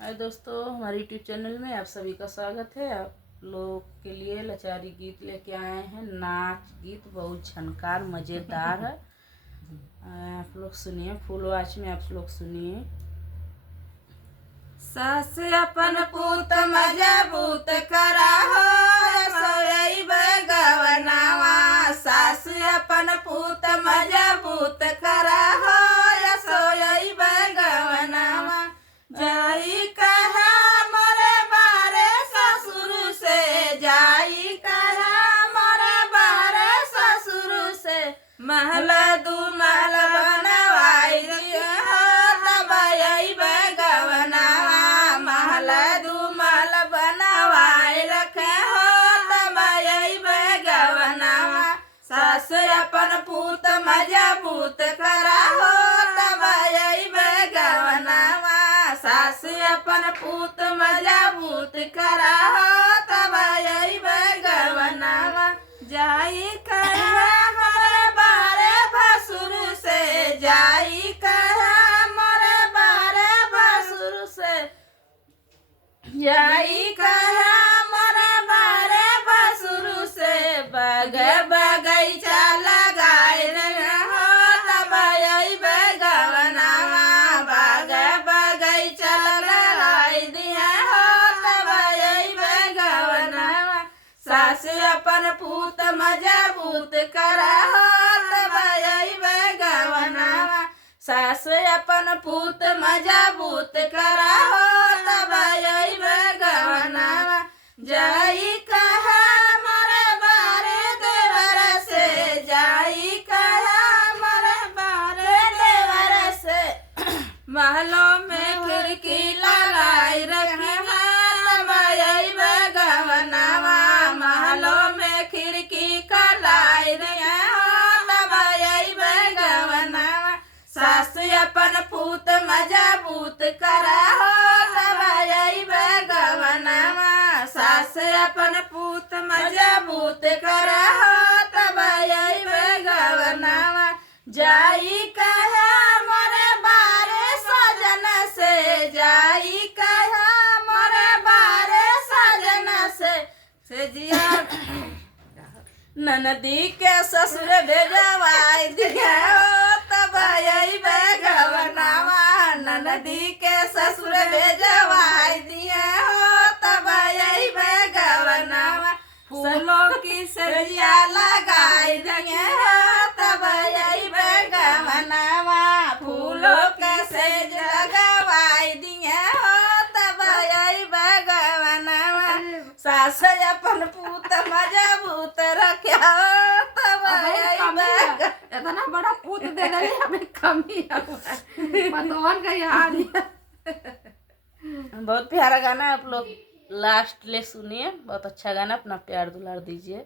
हाय दोस्तों, हमारे YouTube channel में आप सभी का स्वागत है। आप लोग के लिए लाचारी गीत लेके आए हैं। नाच गीत बहुत झनकार मज़ेदार है। आप लोग सुनिए, फुल आवाज में आप लोग सुनिए। सास अपन पूत मजबूत करा हो, सोई बगवनावा। सास अपन पूत मजबूत करा हो, सोई बगवनावा। जाई कहा मोरे बारे ससुर से, जाई कहा मोरे बारे ससुर से। महल दू महल बनवाई दिया हो, तब आई बगवनावा। महल दू महल बनवाई रखे हो, तब आई बगवनावा। सास अपन पूत मजबूत करा हो, तब आई बगवनावा। सास अपन पूत मजबूत करा हो, तब आई बगवनावा। जाई कहा मोरे बारे भसुर से, जाई कहा मोरे बारे भसुर से। जाई कहा मोरे बारे भसुर से। बगीचा लगाए हो, तब आई बगवनावा। बगीचा लगाई दिया हो, तब आई बगवनावा। सास अपन पूत मजबूत करा हो, तब आई बगवनावा। सास अपन पूत मजबूत करा हो, तब आई बगवनावा। जाई कहा मोरे बारे देवर से, जाई कहा मोरे बारे देवर से। महलों में खिड़की लगाई रखी है, तब आई बगवनावा। महलों में खिड़की कलाई रही हो, तब आई बगवनावा। सास अपन पूत मजबूत करा हो, तब आई बगवनावा। सास अपन पूत मजबूत करा हो, तब आई बगवनावा। जाई कहा मोरे बारे सजन से, जाई कहा मोरे बारे सजन से जिया। ननदी के ससुर भेजवाई दिया हो, तब आई बगवनावा। ननदी के ससुर भेजवाई दिया हो, तब आई बगवनावा। फूलों की सरिया लगाई दिया हो, तब आई बगवनावा। फूलों के सेज लगवाई दिया हो, तब आई बगवनावा। सास अपन पूत मजबूत रखा हो, तब आई इतना बड़ा पूत दे रही हमें कमी है पतवान का याद बहुत प्यारा गाना। आप लोग लास्ट ले सुनिए, बहुत अच्छा गाना। अपना प्यार दुलार दीजिए।